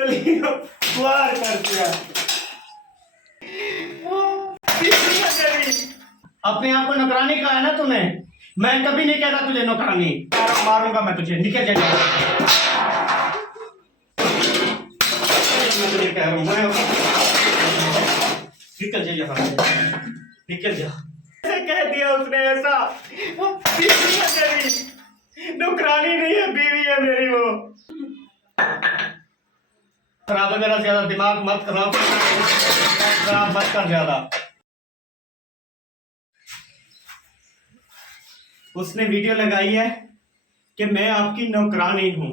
वार कर दिया। अपने आप को नौकरानी कहा है ना तूने? मैं कभी नहीं कहता तुझे नौकरानी। मारूंगा मैं तुझे, निकल जा। मैं तुझे कह रहा हूँ, निकल जा यहाँ से, निकल जा। ऐसे कह दिया उसने ऐसा। नौकरानी नहीं है, बीवी है मेरी वो। खराब है मेरा, ज्यादा दिमाग मत खराब मत कर ज्यादा। उसने वीडियो लगाई है कि मैं आपकी नौकरानी हूं,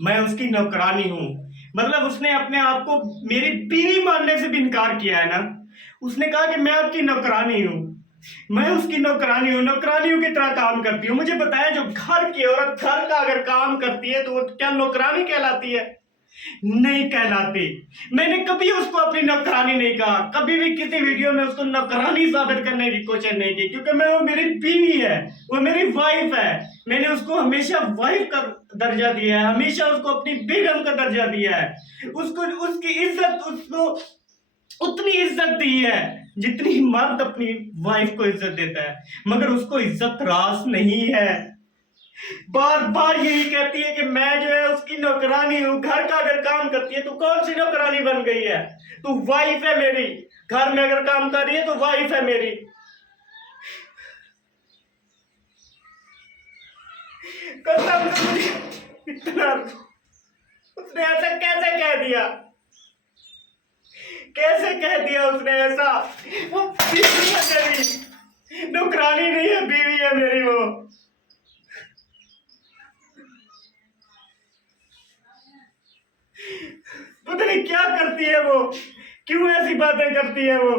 मैं उसकी नौकरानी हूं। मतलब उसने अपने आप को मेरी बीवी मानने से भी इनकार किया है ना। उसने कहा कि मैं आपकी नौकरानी हूं, मैं उसकी नौकरानी हूं, नौकरानियों की तरह काम करती हूँ। मुझे बताया, जो घर की औरत घर का अगर काम करती है तो वो क्या नौकरानी कहलाती है? नहीं कहलाती। मैंने कभी उसको अपनी नौकरानी नहीं कहा, कभी भी किसी वीडियो में उसको नौकरानी साबित करने की कोशिश नहीं की, क्योंकि मैं वो मेरी बीवी है, वो मेरी वाइफ है। मैंने उसको हमेशा वाइफ का दर्जा दिया है, हमेशा उसको अपनी बेगम का दर्जा दिया है। उसको उसकी इज्जत, उसको उतनी इज्जत दी है जितनी मर्द अपनी वाइफ को इज्जत देता है, मगर उसको इज्जत रास नहीं है। बार बार यही कहती है कि मैं जो है उसकी नौकरानी हूं, घर का अगर काम करती है तो कौन सी नौकरानी बन गई है? तो वाइफ है मेरी, घर में अगर काम कर रही है तो वाइफ है मेरी। कसम से इतना उसने ऐसा कैसे कह दिया? कैसे कह दिया उसने ऐसा? वो बीवी है मेरी, नौकरानी नहीं है, बीवी है मेरी वो। पता नहीं क्या करती है वो, क्यों ऐसी बातें करती है वो।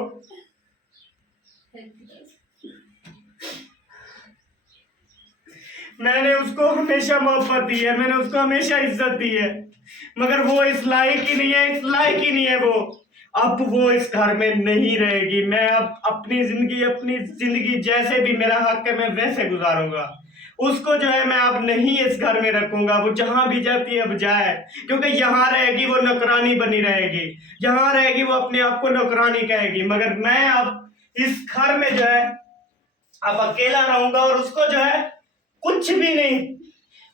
मैंने उसको हमेशा मोहब्बत दी है, मैंने उसको हमेशा इज्जत दी है, मगर वो इस लायक ही नहीं है, इस लायक ही नहीं है वो। अब वो इस घर में नहीं रहेगी। मैं अब अपनी जिंदगी जैसे भी मेरा हक है मैं वैसे गुजारूंगा। उसको जो है मैं अब नहीं इस घर में रखूंगा। वो जहां भी जाती है अब जाए, क्योंकि यहाँ रहेगी वो नौकरानी बनी रहेगी, जहां रहेगी वो अपने आप को नौकरानी कहेगी। मगर मैं अब इस घर में जो है अब अकेला रहूंगा, और उसको जो है कुछ भी नहीं,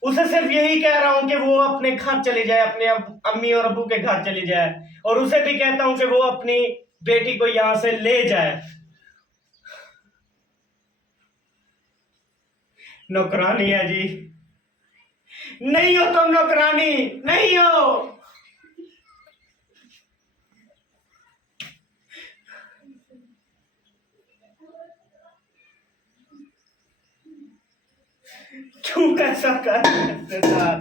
उसे सिर्फ यही कह रहा हूं कि वो अपने घर चली जाए, अपने अम्मी और अब्बू के घर चली जाए। और उसे भी कहता हूं कि वो अपनी बेटी को यहां से ले जाए। नौकरानी है जी, नहीं हो तुम नौकरानी, नहीं हो। क्यों ऐसा कर रही है मेरे साथ?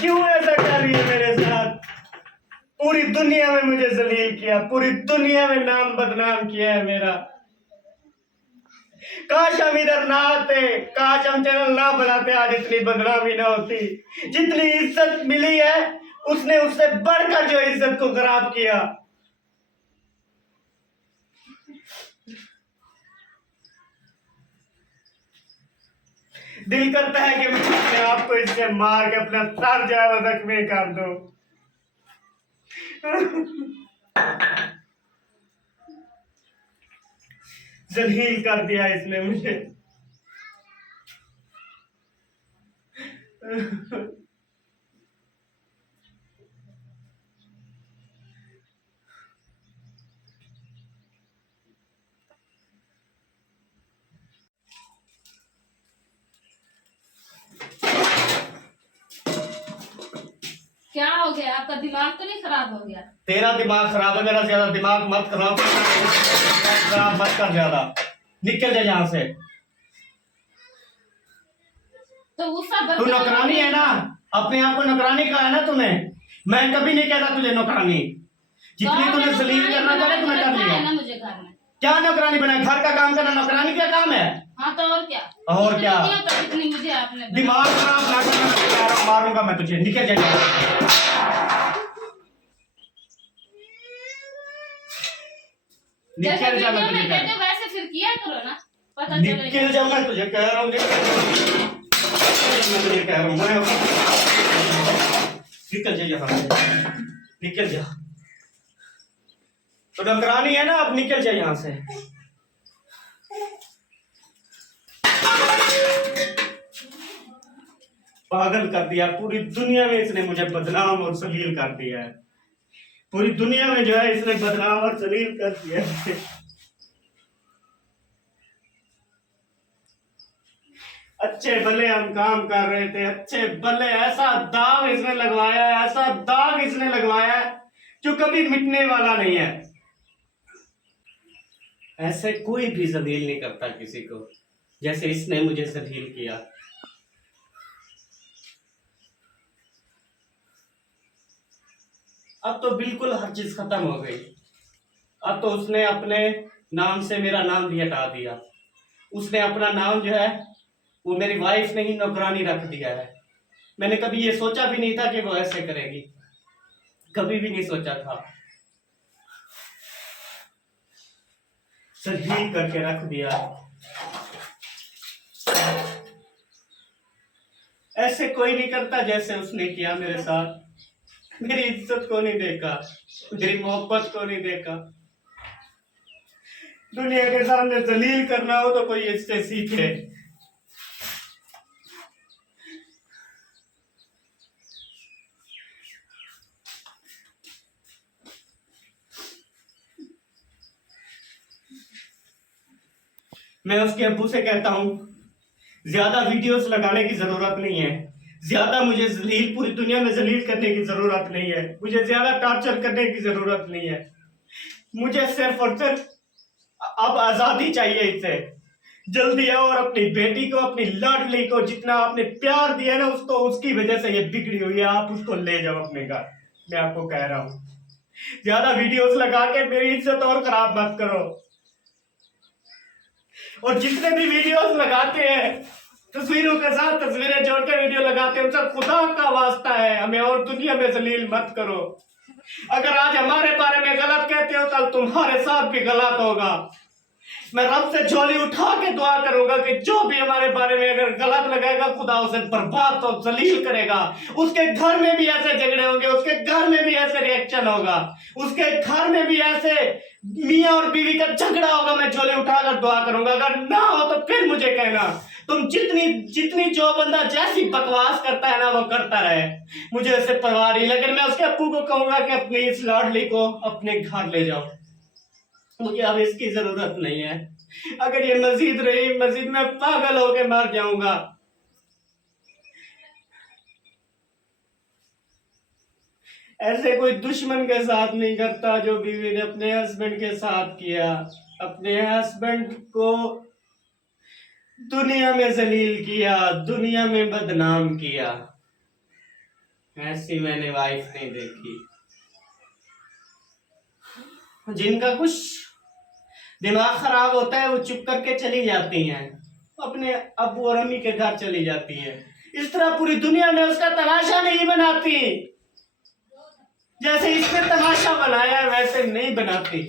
क्यों ऐसा कर रही है मेरे साथ? पूरी दुनिया में मुझे जलील किया, पूरी दुनिया में नाम बदनाम किया है मेरा। काश हम इधर ना आते, काश हम चैनल ना बनाते, आज इतनी बदनामी ना होती। जितनी इज्जत मिली है उसने उससे बढ़कर जो इज्जत को खराब किया। दिल करता है कि मैं अपने आप को इससे मार के अपना सर ज्यादा जख्मी कर दूं। जलील कर दिया इसने मुझे। क्या हो गया? आपका दिमाग तो नहीं खराब हो गया? तेरा दिमाग खराब है, मेरा ज्यादा दिमाग मत खराब मत कर ज्यादा। निकल जा यहाँ से। तो वो सब तू नौकरानी है ना, अपने आप को नौकरानी कहा है ना तूने? मैं कभी नहीं कहता तुझे नौकरानी। जितनी तूने जलील करना चाहे तूने कर लिया ना मुझे घर में। क्या नौकरानी बना? घर का काम करना नौकरानी क्या काम है? हाँ तो और क्या? और क्या? इतनी मुझे आपने दिमाग खराब ना कर, मारूंगा मैं तुझे, निकल जा। निकल जा, मैं तुझे कह, वैसे फिर किया करो ना, पता चलेगा। निकल जा, मैं तुझे कह रहा हूँ, मैं तुझे कह रहा हूँ। निकल जा यहाँ से, निकल जा। तो नौकरानी है ना, अब निकल जा यहाँ से। पागल कर दिया पूरी दुनिया में, इसने मुझे बदनाम और जलील कर दिया है। पूरी दुनिया में जो है इसने बदनाम और जलील कर दिया है। अच्छे भले हम काम कर रहे थे, अच्छे भले ऐसा दाग इसने लगवाया है, ऐसा दाग इसने लगवाया है जो कभी मिटने वाला नहीं है। ऐसे कोई भी जलील नहीं करता किसी को जैसे इसने मुझे जलील किया। अब तो बिल्कुल हर चीज खत्म हो गई। अब तो उसने अपने नाम से मेरा नाम भी हटा दिया। उसने अपना नाम जो है वो मेरी वाइफ ने ही नौकरानी रख दिया है। मैंने कभी ये सोचा भी नहीं था कि वो ऐसे करेगी, कभी भी नहीं सोचा था। जलील करके रख दिया। ऐसे कोई नहीं करता जैसे उसने किया मेरे साथ। मेरी इज्जत को नहीं देखा, मेरी मोहब्बत को नहीं देखा। दुनिया के सामने जलील करना हो तो कोई इससे सीखे। मैं उसके अब्बू से कहता हूं ज्यादा वीडियोस लगाने की जरूरत नहीं है, ज्यादा मुझे जलील पूरी दुनिया में जलील करने की जरूरत नहीं है, मुझे ज्यादा टॉर्चर करने की जरूरत नहीं है। मुझे सिर्फ और सिर्फ अब आजादी चाहिए इससे। जल्दी आओ और अपनी बेटी को, अपनी लाडली को जितना आपने प्यार दिया ना उसको, उसकी वजह से ये बिगड़ी हुई है, आप उसको ले जाओ अपने घर। मैं आपको कह रहा हूं ज्यादा वीडियोस लगा के मेरी इज्जत और खराब मत करो। और जितने भी वीडियोस लगाते हैं तस्वीरों के साथ तस्वीरें जोड़ के वीडियो लगाते हैं, उनसे खुदा का वास्ता है हमें और दुनिया में जलील मत करो। अगर आज हमारे बारे में गलत कहते हो कल तुम्हारे साथ भी गलत होगा। मैं रब से झोली उठा के दुआ करूंगा कि जो भी हमारे बारे में अगर गलत लगाएगा खुदा उसे बर्बाद और जलील करेगा। उसके घर में भी ऐसे झगड़े होंगे, उसके घर में भी ऐसे रिएक्शन होगा, उसके घर में भी ऐसे मियां और बीवी का झगड़ा होगा। मैं झोली उठाकर दुआ करूंगा। अगर ना हो तो फिर मुझे कहना। तुम जितनी जो बंदा जैसी बकवास करता है ना वो करता रहे, मुझे उससे परवाह नहीं। लेकिन मैं उसके अप्पू को कहूंगा कि अपनी इस लाडली को अपने घर ले जाओ, मुझे अब इसकी जरूरत नहीं है। अगर ये मस्जिद रही, मस्जिद में पागल होके मर जाऊंगा। ऐसे कोई दुश्मन के साथ नहीं करता जो बीवी ने अपने हस्बैंड के साथ किया। अपने हस्बैंड को दुनिया में जलील किया, दुनिया में बदनाम किया। ऐसी मैंने वाइफ नहीं देखी। जिनका कुछ दिमाग खराब होता है वो चुप करके चली जाती हैं, अपने अब्बू और अम्मी के घर चली जाती है। इस तरह पूरी दुनिया में उसका तमाशा नहीं बनाती। जैसे इसने तमाशा बनाया वैसे नहीं बनाती।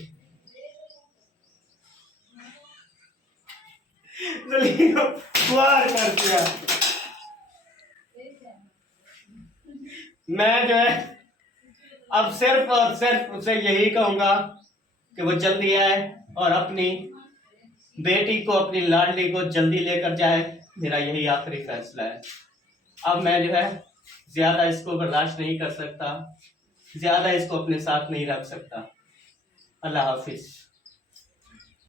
गुहार कर दिया। मैं जो है अब सिर्फ और सिर्फ उसे यही कहूंगा कि वो जल्दी आए और अपनी बेटी को, अपनी लाडली को जल्दी लेकर जाए। मेरा यही आखिरी फैसला है। अब मैं जो है ज्यादा इसको बर्दाश्त नहीं कर सकता, ज्यादा इसको अपने साथ नहीं रख सकता। अल्लाह हाफिज।